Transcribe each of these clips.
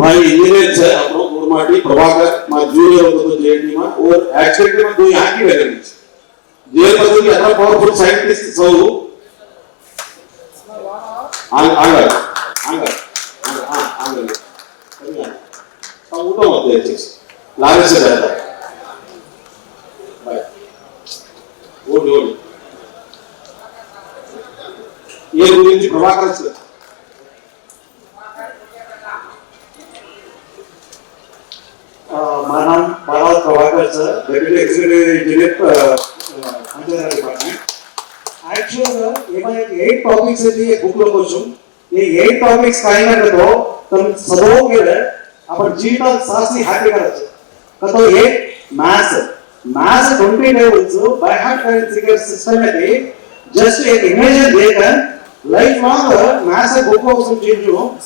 भाई इंजीनियर है अपनो गुरमाटी प्रभाकर मा जूनियर होतो तो जेडी मा और एक्चुअली में दो यहाँ की वैकेंसी जेल पर की अतना पावरफुल साइंटिस्ट सौ आंगल सब उठो मत दे चीज लारे से रहता भाई वो ये गुरुजी प्रभाकर से my name Bharat Prabhakar sir, Deputy Executive Engineer, Engineering Department. Actually, ये 8 topics है ये book लोगों चुन ये 8 topics काहे ना करो तुम सबों के लिए अपन जीता सासी happy करते कतो ये maths 20 levels by heart figure systematic just एक imagine देखकर lifelong maths book को उसमें चेंज हो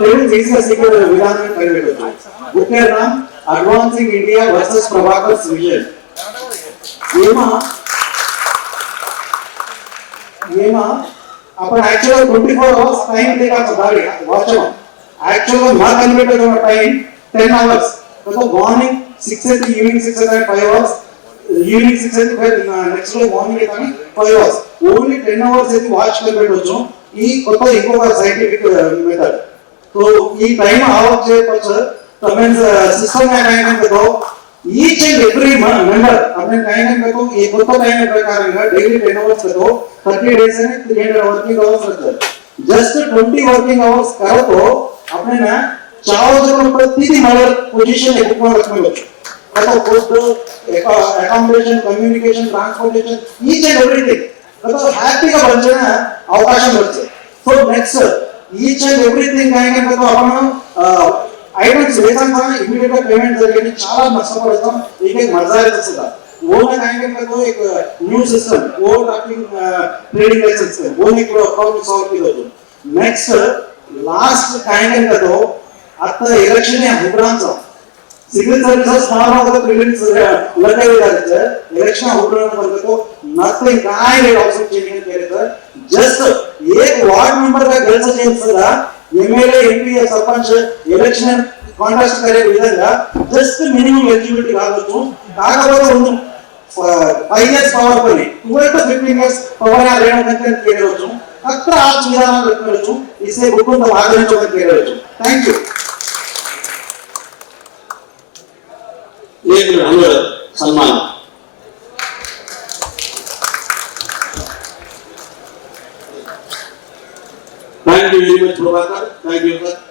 टेबल जैसे सीखने विधान में कन्वर्ट होता है बुक का नाम एडवांसिंग इंडिया वर्सेस प्रभाकर्स विजन ये मां अपन एक्चुअल 24 आवर्स टाइम देगा सदारी वाच मा एक्चुअल मा कन्वर्ट होता टाइम 10 आवर्स तो मॉर्निंग 6 से इवनिंग 6 से 5 आवर्स इवनिंग 6 से फिर नेक्स्ट डे मॉर्निंग के 5 आवर्स ओनली 10 आवर्स से वाच कन्वर्ट होचो ఈ కొత్త ఇంకొక సైంటిఫిక్ మెథడ్ तो ఈ టైం ఆఫ్ చేయవచ్చు तमें सिस्टम में टाइम को ईच एंड एवरी मेंबर अपने टाइम को ये కొత్త टाइम प्रकार डेली 10 आवर्स को 30 डेज में 300 वर्किंग आवर्स रहता है जस्ट 20 वर्किंग आवर्स करो तो अपने ना चाहो जो प्रतिदिन मॉडल पोजीशन एक में रखने लो तो food accommodation communication transportation each and everything तो हैप्पी का बनना అవకాశం వస్తుంది so next each and everything కాయన तो अपन आइटम्स वेतन का इमीडिएट पेमेंट జరిగేది చాలా నష్టపడతాం एक मजा येतसुद्धा वो ना काय तो एक न्यू सिस्टम वो ट्रैकिंग ट्रेडिंग लाइसेंस वो एक अकाउंट सॉल्व केलं होतं नेक्स्ट लास्ट काय तो आता इलेक्शन या हुकरांचा सिविल सर्विसेस नावाचा प्रिलिम्स लगायचं इलेक्शन हुकरांचा तो नथिंग काय रे ऑप्शन चेंज केले तर जस्ट एक वार्ड मेंबर का गलत चेंज सुद्धा MLA MP sarpanch election contest करे విధంగా జస్ట్ మినిమం ఎలిజిబిలిటీ కావచ్చు కాకపోతే ఉంది 5 ఇయర్స్ పవర్ పని 12 to 15 ఇయర్స్ పవర్ ఆ లేన కంటెంట్ చేయవచ్చు అక్కడ ఆ విధానం పెట్టవచ్చు ఇసే గుకుంత ఆదరించడం చేయవచ్చు థాంక్యూ एक minute Salman thank you very much Prabhakar thank you sir